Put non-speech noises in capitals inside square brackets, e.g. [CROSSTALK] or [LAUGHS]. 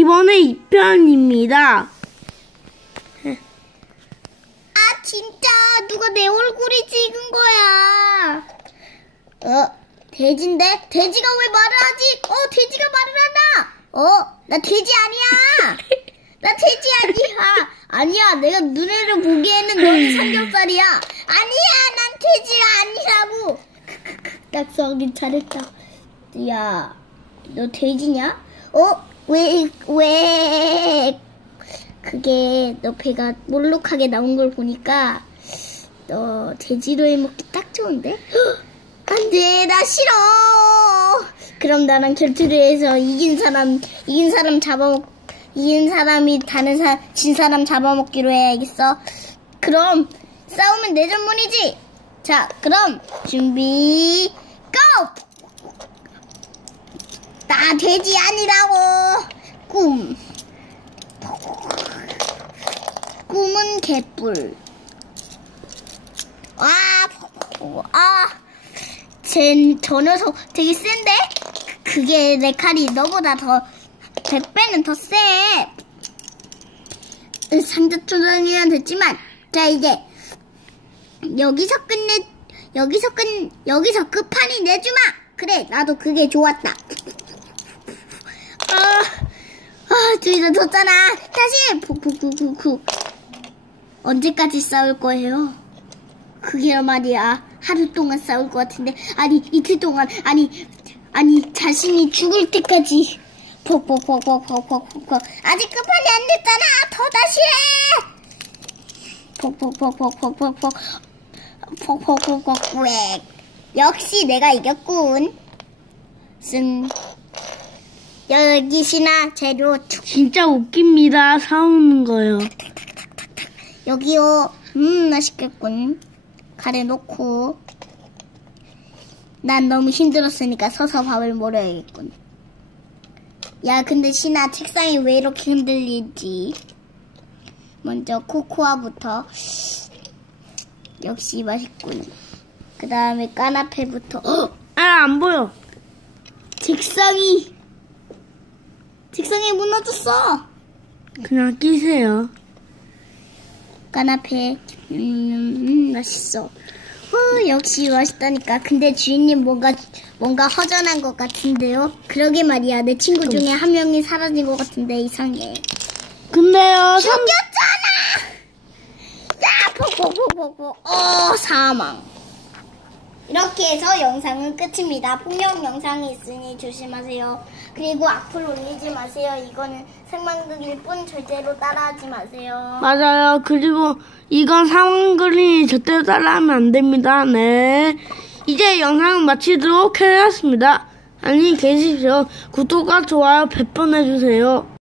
이번에 2편입니다. 아 진짜 누가 내 얼굴이 찍은 거야? 어 돼지인데 돼지가 왜 말을 하지? 어 돼지가 말을 한다. 어나 돼지 아니야. 나 돼지 아니야. 아니야 내가 눈으로 보기에는 넌 삼겹살이야. 아니야 난 돼지가 아니라고. [LAUGHS] 낙서하긴 잘했다. 야 너 돼지냐? 어? 왜, 왜, 그게 너 배가 몰록하게 나온 걸 보니까 너 돼지로 해 먹기 딱 좋은데? [GASPS] 안 돼, 나 싫어! 그럼 나랑 결투를 해서 이긴 사람, 이긴 사람 잡아먹, 이긴 사람이 다른 사, 진 사람 잡아먹기로 해야겠어. 그럼 싸우면 내 전문이지? 자, 그럼 준비, 고! 나 돼지 아니라고 꿈 꿈은 개뿔 아, 아, 쟤, 저 녀석 되게 센데? 그게 내 칼이 너보다 더, 100배는 더 세. 상자초정이면 됐지만, 자, 이제, 여기서 끝내, 여기서 끝, 여기서 끝판이 내주마! 그래, 나도 그게 좋았다. 아, 아, 둘이 다 졌잖아. 다시, 푹푹푹푹푹. 언제까지 싸울 거예요? 그게 말이야. 하루 동안 싸울 것 같은데, 아니, 이틀 동안, 아니, 아니, 자신이 죽을 때까지. 퍽퍽퍽퍽퍽퍽퍽. 아직 끝판이 안 됐잖아. 더 다시 해! 퍽퍽퍽퍽퍽퍽퍽. 퍽퍽퍽퍽. 왜? 역시 내가 이겼군. 승. 여기 신화 재료 툭. 진짜 웃깁니다. 사오는 거요. 여기요. 음, 맛있겠군. 가래 놓고. 난 너무 힘들었으니까 서서 밥을 먹어야겠군. 야, 근데 신아, 책상이 왜 이렇게 흔들리지? 먼저 코코아부터. 역시 맛있군. 그 다음에 까나페부터. 헉! 아, 안 보여. 책상이, 책상이 무너졌어. 그냥 끼세요. 까나페. 음, 음, 맛있어. 어, 역시 맛있다니까. 근데 주인님 뭔가, 뭔가 허전한 것 같은데요? 그러게 말이야. 내 친구 중에 한 명이 사라진 것 같은데 이상해. 근데요, 삼, 죽였잖아! 야, 폭폭폭폭폭. 어, 사망. 이렇게 해서 영상은 끝입니다. 폭력 영상이 있으니 조심하세요. 그리고 악플 올리지 마세요. 이거는 생방송일 뿐 절대로 따라하지 마세요. 맞아요. 그리고 이건 상황 그림이 절대로 따라하면 안 됩니다. 네. 이제 영상 마치도록 하겠습니다. 안녕히 계십시오. 구독과 좋아요 100번 해주세요.